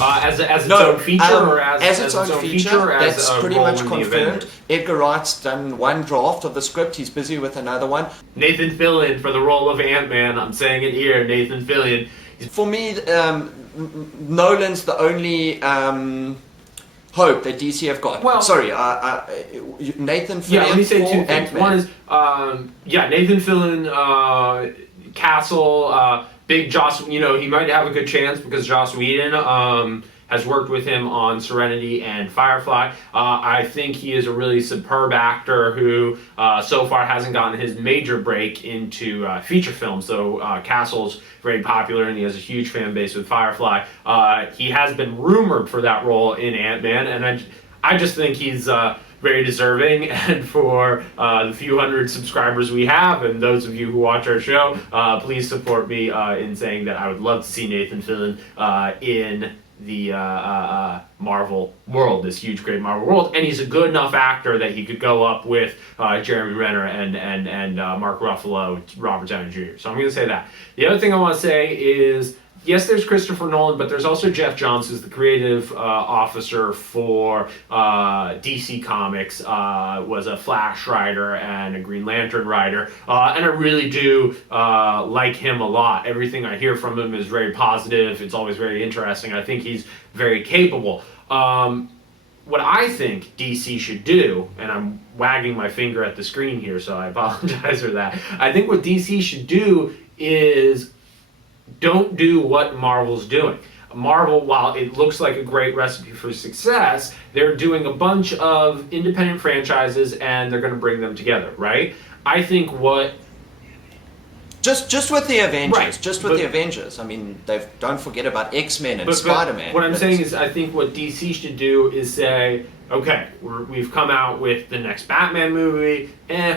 As its own feature, or as its own feature, as that's a pretty role much in the confirmed. Avengers? Edgar Wright's done one draft of the script. He's busy with another one. Nathan Fillion for the role of Ant-Man. I'm saying it here, Nathan Fillion. For me, Nolan's the only hope that DC have got. Well, sorry, Nathan Fillion. Yeah, let me say two things. Ant-Man. One is, Nathan Fillion, Castle, big Joss. He might have a good chance because Joss Whedon has worked with him on Serenity and Firefly. I think he is a really superb actor who so far hasn't gotten his major break into feature films, though Castle's very popular and he has a huge fan base with Firefly. He has been rumored for that role in Ant-Man, and I just think he's very deserving, and for the few hundred subscribers we have, and those of you who watch our show, please support me in saying that I would love to see Nathan Fillion in the Marvel world, this huge, great Marvel world, and he's a good enough actor that he could go up with Jeremy Renner and Mark Ruffalo, Robert Downey Jr. So I'm going to say that. The other thing I want to say is, yes, there's Christopher Nolan, but there's also Jeff Johns, who's the creative officer for DC Comics, was a Flash writer and a Green Lantern writer, and I really do like him a lot. Everything I hear from him is very positive. It's always very interesting. I think he's very capable. What I think DC should do, and I'm wagging my finger at the screen here, so I apologize for that. I think what DC should do is don't do what Marvel's doing. Marvel, while it looks like a great recipe for success, they're doing a bunch of independent franchises and they're going to bring them together, right? I think what... Just with the Avengers, right, the Avengers. I mean, don't forget about Xmen and Spider-Man. What I'm saying is, I think what DC should do is say, okay, we've come out with the next Batman movie.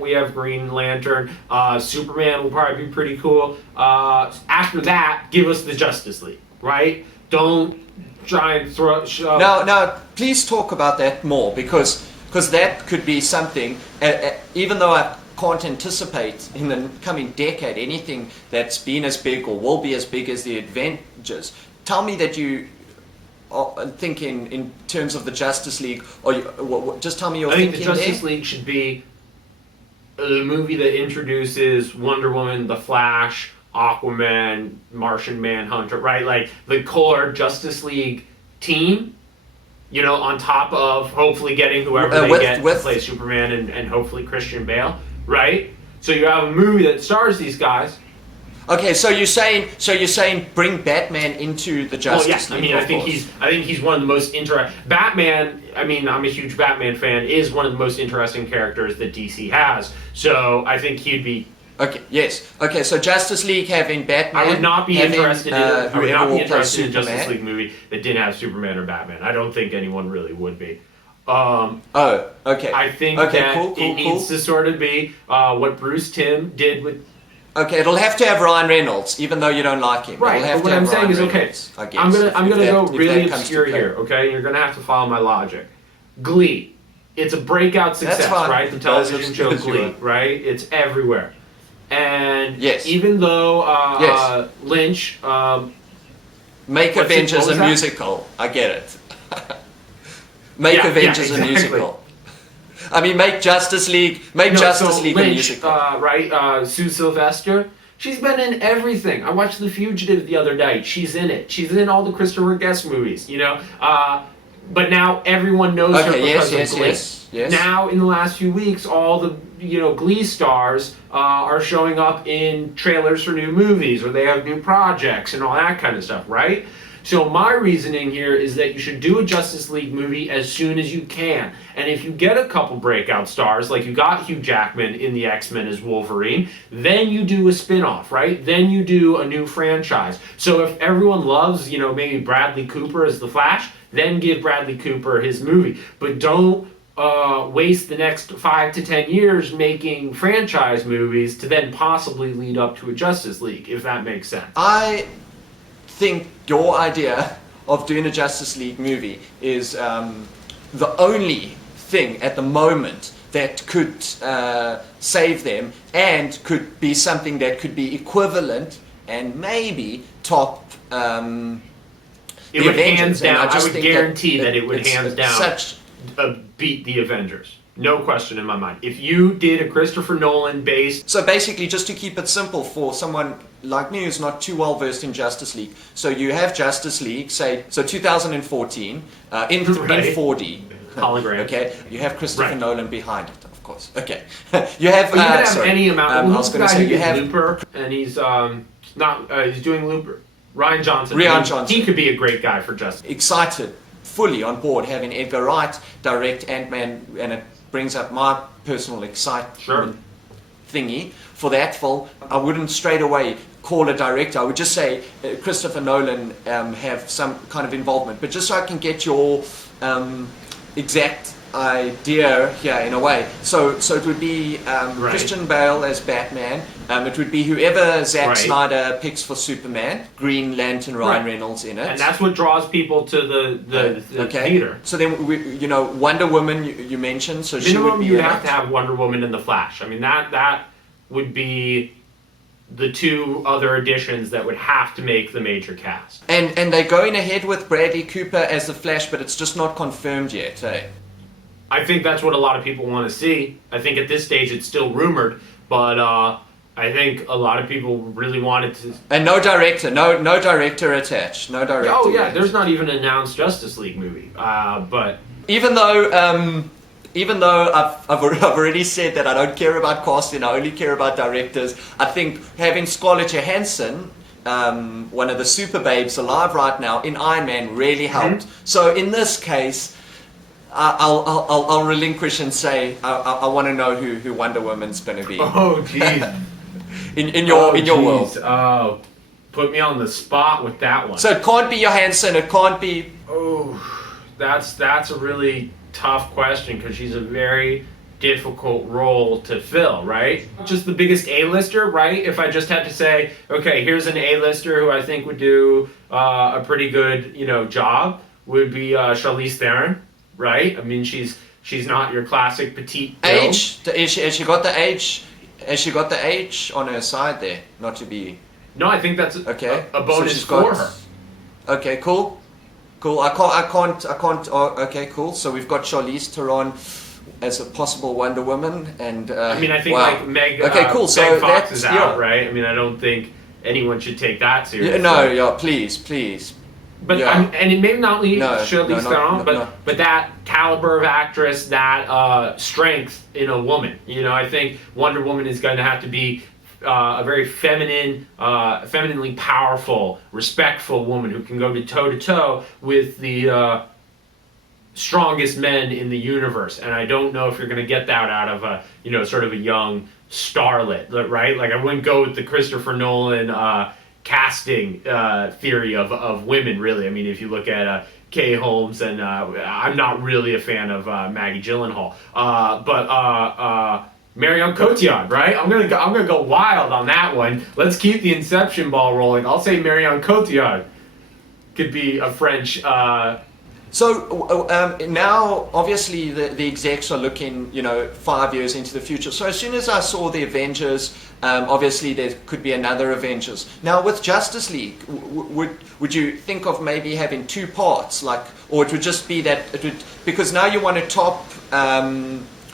We have Green Lantern. Superman will probably be pretty cool. After that, give us the Justice League, right? Don't try and throw... No, please talk about that more, because that could be something, even though I can't anticipate in the coming decade anything that's been as big or will be as big as the Avengers. Tell me that you are thinking in terms of the Justice League, or just tell me your thinking there. I think the Justice League should be the movie that introduces Wonder Woman, The Flash, Aquaman, Martian Manhunter, right? Like the core Justice League team, on top of hopefully getting whoever they get to play Superman and hopefully Christian Bale, right? So you have a movie that stars these guys. Okay, so you're saying bring Batman into the Justice League. I think he's one of the most Batman. I mean, I'm a huge Batman fan. Is one of the most interesting characters that DC has. So I think he'd be. Okay. Yes. Okay. So Justice League having Batman. I would not be interested in a Justice Superman. League movie that didn't have Superman or Batman. I don't think anyone really would be. Okay. I think that it needs to sort of be what Bruce Timm did with... Okay, it'll have to have Ryan Reynolds, even though you don't like him. Right, but what I'm saying is, okay, I'm gonna go really obscure here, okay? You're gonna have to follow my logic. Glee. It's a breakout success, right? The television show Glee, right? It's everywhere. And even though Lynch... Make Avengers a musical. I get it. Make Avengers a musical. I mean, make Justice League. Justice League Lynch, a musical. Right? Sue Sylvester. She's been in everything. I watched The Fugitive the other night. She's in it. She's in all the Christopher Guest movies. But now everyone knows her because of Glee. Yes. Now, in the last few weeks, all the Glee stars are showing up in trailers for new movies, or they have new projects and all that kind of stuff, right? So my reasoning here is that you should do a Justice League movie as soon as you can. And if you get a couple breakout stars, like you got Hugh Jackman in the Xmen as Wolverine, then you do a spin-off, right? Then you do a new franchise. So if everyone loves, maybe Bradley Cooper as the Flash, then give Bradley Cooper his movie. But don't waste the next 5 to 10 years making franchise movies to then possibly lead up to a Justice League, if that makes sense. I think your idea of doing a Justice League movie is the only thing at the moment that could save them, and could be something that could be equivalent and maybe top It the would Avengers. hands down. And I just would think guarantee that it would it's hands down such. beat the Avengers. No question in my mind. If you did a Christopher Nolan based... So basically, just to keep it simple for someone like me who's not too well versed in Justice League, so you have Justice League, say, so 2014, in 4D. Hologram. Okay, you have Christopher Right. Nolan behind it, of course. Okay, you have. You could have sorry. any amount. I was going to say you have Looper, and he's he's doing Looper. Ryan Johnson. Johnson. He could be a great guy for Justice. excited, fully on board, having Edgar Wright direct Ant-Man, and it brings up my personal excitement thingy for that film. I wouldn't straight away call a director. I would just say Christopher Nolan have some kind of involvement, but just so I can get your exact idea here in a way. So it would be Christian Bale as Batman. It would be whoever Zack Snyder picks for Superman. Green Lantern, Ryan Reynolds in it. And that's what draws people to the theater. So then, Wonder Woman you mentioned. So she would be you'd have to have Wonder Woman and the Flash. I mean, that would be the two other additions that would have to make the major cast. And they're going ahead with Bradley Cooper as the Flash, but it's just not confirmed yet, eh? I think that's what a lot of people want to see. I think at this stage it's still rumored, but I think a lot of people really wanted to. And no director attached. No director. Oh yeah, there's not even an announced Justice League movie. But even though I've already said that I don't care about casting, I only care about directors. I think having Scarlett Johansson, one of the super babes alive right now, in Iron Man really helped. So in this case, I'll relinquish and say I want to know who Wonder Woman's going to be. Oh jeez. in your world. Oh, put me on the spot with that one. So it can't be Johansson. It can't be. Oh, that's a really tough question because she's a very difficult role to fill, right? Just the biggest A-lister, right? If I just had to say, okay, here's an A-lister who I think would do a pretty good, job, would be Charlize Theron, right? I mean, she's not your classic petite build. Age? Has she got the age? Has she got the age on her side there? Not to be. No, I think that's okay. a bonus she's for got, her. Okay, cool. I can't. Oh, okay, cool. So we've got Charlize Theron as a possible Wonder Woman, and I mean, I think like Meg. Okay, cool. So Meg Fox is out, yeah. right? I mean, I don't think anyone should take that seriously. Please. But and it may not be Charlize Theron, no. but that caliber of actress, that strength in a woman. I think Wonder Woman is going to have to be a very feminine, femininely powerful, respectful woman who can go toe to toe with the strongest men in the universe. And I don't know if you're going to get that out of a sort of a young starlet, right? Like I wouldn't go with the Christopher Nolan casting theory of women, really. I mean, if you look at Kay Holmes, and I'm not really a fan of Maggie Gyllenhaal, but Marion Cotillard, right? I'm gonna go wild on that one. Let's keep the Inception ball rolling. I'll say Marion Cotillard could be a French. So now, obviously, the execs are looking, 5 years into the future. So as soon as I saw the Avengers, obviously there could be another Avengers. Now with Justice League, would you think of maybe having two parts, or it would just be that because now you want to top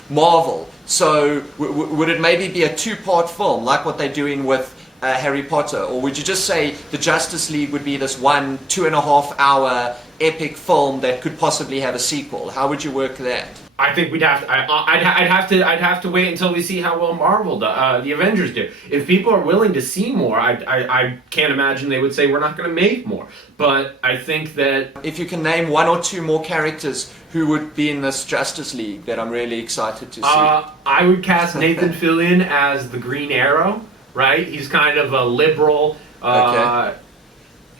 Marvel. So would it maybe be a two-part film, like what they're doing with Harry Potter, or would you just say the Justice League would be this 2.5 hour epic film that could possibly have a sequel? How would you work that? I think we'd have to. I'd have to wait until we see how well Marvel, the Avengers do. If people are willing to see more, I can't imagine they would say we're not going to make more. But I think that if you can name one or two more characters who would be in this Justice League that I'm really excited to see. I would cast Nathan Fillion as the Green Arrow. Right, he's kind of a liberal.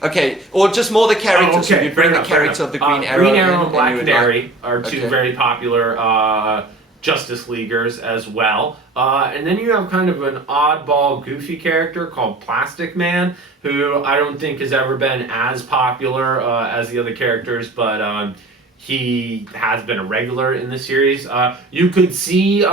Okay, or just more the characters. Oh, okay. So you bring the character of the Green Arrow. Green Arrow and Black Canary are two very popular Justice Leaguers as well. And then you have kind of an oddball, goofy character called Plastic Man, who I don't think has ever been as popular as the other characters, but he has been a regular in the series. You could see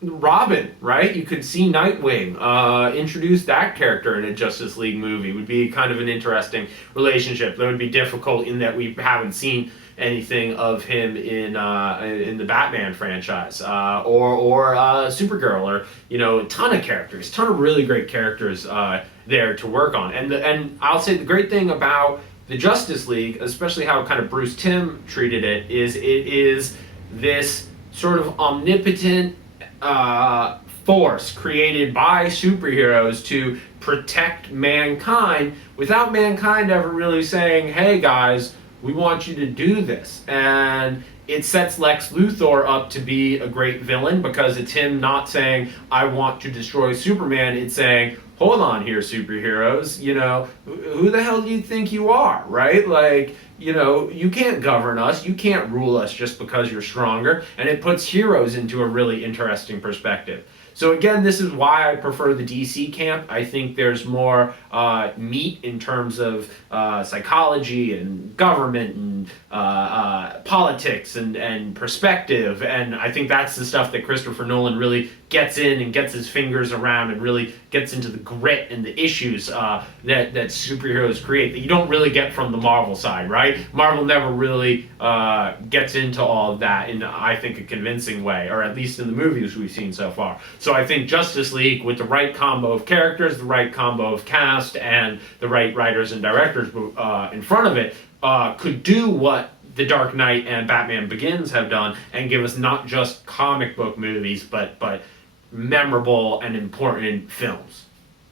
Robin, right? You could see Nightwing, introduce that character in a Justice League movie. Would be kind of an interesting relationship. That would be difficult in that we haven't seen anything of him in the Batman franchise, or Supergirl, or a ton of characters, ton of really great characters there to work on. And I'll say the great thing about the Justice League, especially how kind of Bruce Timm treated it, is this sort of omnipotent force created by superheroes to protect mankind without mankind ever really saying, hey guys, we want you to do this. And it sets Lex Luthor up to be a great villain because it's him not saying, I want to destroy Superman. It's saying, hold on here, superheroes, who the hell do you think you are, right? Like, you can't govern us, you can't rule us just because you're stronger, and it puts heroes into a really interesting perspective. So again, this is why I prefer the DC camp. I think there's more meat in terms of psychology and government and politics and perspective, and I think that's the stuff that Christopher Nolan really gets in and gets his fingers around and really gets into the grit and the issues that superheroes create that you don't really get from the Marvel side, right? Marvel never really gets into all of that in, I think, a convincing way, or at least in the movies we've seen so far. So I think Justice League, with the right combo of characters, the right combo of cast, and the right writers and directors in front of it, could do what The Dark Knight and Batman Begins have done and give us not just comic book movies, but memorable and important films.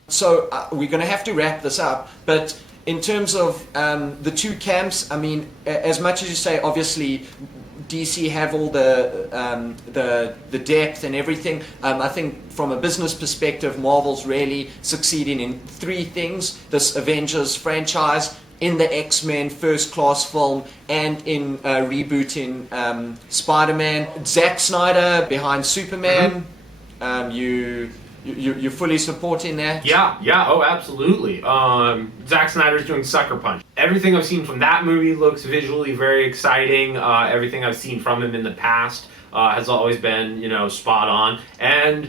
So we're going to have to wrap this up, but in terms of the two camps, I mean, as much as you say, obviously, DC have all the depth and everything. I think from a business perspective, Marvel's really succeeding in three things: this Avengers franchise, in the X-Men First Class film, and in rebooting Spider-Man. Zack Snyder behind Superman. You're fully supporting that? Yeah, oh, absolutely. Zack Snyder's doing Sucker Punch. Everything I've seen from that movie looks visually very exciting. Everything I've seen from him in the past has always been, spot on. And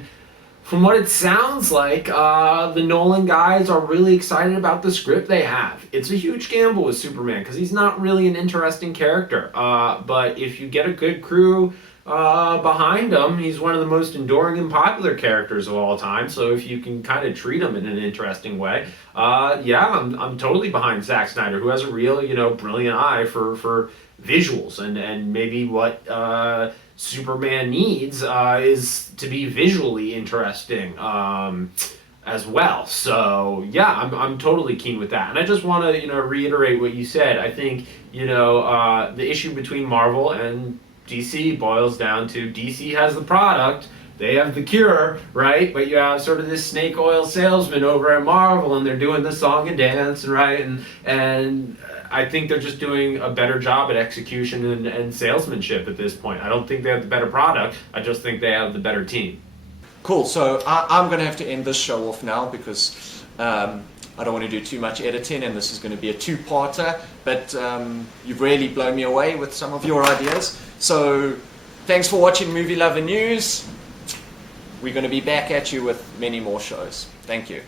from what it sounds like, the Nolan guys are really excited about the script they have. It's a huge gamble with Superman because he's not really an interesting character. But if you get a good crew behind him, he's one of the most enduring and popular characters of all time. So if you can kind of treat him in an interesting way, I'm totally behind Zack Snyder, who has a real, brilliant eye for visuals, and maybe what Superman needs is to be visually interesting as well. So I'm totally keen with that. And I just want to reiterate what you said. I think the issue between Marvel and DC boils down to DC has the product, they have the cure, right? But you have sort of this snake oil salesman over at Marvel, and they're doing the song and dance, right? And I think they're just doing a better job at execution and salesmanship at this point. I don't think they have the better product. I just think they have the better team. Cool. So I'm going to have to end this show off now because I don't want to do too much editing, and this is going to be a two-parter, but you've really blown me away with some of your ideas. So thanks for watching Movie Lover News. We're going to be back at you with many more shows. Thank you.